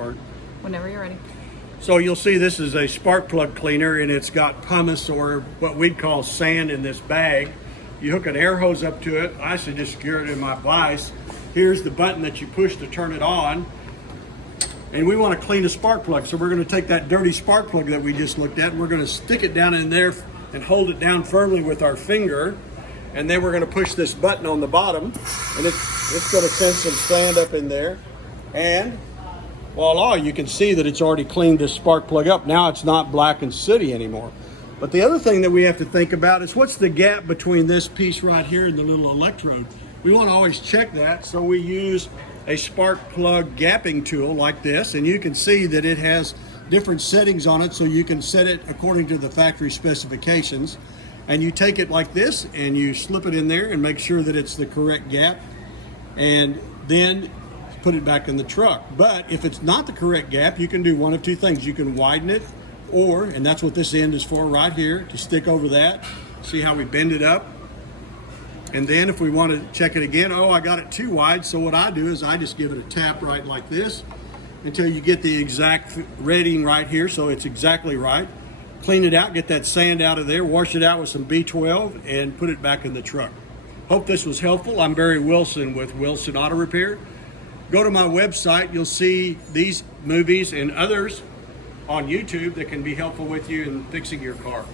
part. Whenever you're ready. So you'll see this is a spark plug cleaner, and it's got pumice, or what we'd call sand, in this bag. You hook an air hose up to it. I should just secure it in my vise. Here's the button that you push to turn it on. And we want to clean the spark plug. So we're going to take that dirty spark plug that we just looked at, and we're going to stick it down in there and hold it down firmly with our finger. And then we're going to push this button on the bottom, and it's going to send some sand up in there. And voila, you can see that it's already cleaned this spark plug up. Now it's not black and sooty anymore. But the other thing that we have to think about is what's the gap between this piece right here and the little electrode. We want to always check that, so we use a spark plug gapping tool like this, and you can see that it has different settings on it, so you can set it according to the factory specifications. And you take it like this and you slip it in there and make sure that it's the correct gap, and then put it back in the truck. But if it's not the correct gap, you can do one of two things. You can widen it, or, and that's what this end is for right here, to stick over that. See how we bend it up? And then if we want to check it again, oh, I got it too wide. So what I do is I just give it a tap right like this until you get the exact rating right here, so it's exactly right. Clean it out, get that sand out of there, wash it out with some B12, and put it back in the truck. Hope this was helpful. I'm Barry Wilson with Wilson Auto Repair. Go to my website. You'll see these movies and others on YouTube that can be helpful with you in fixing your car.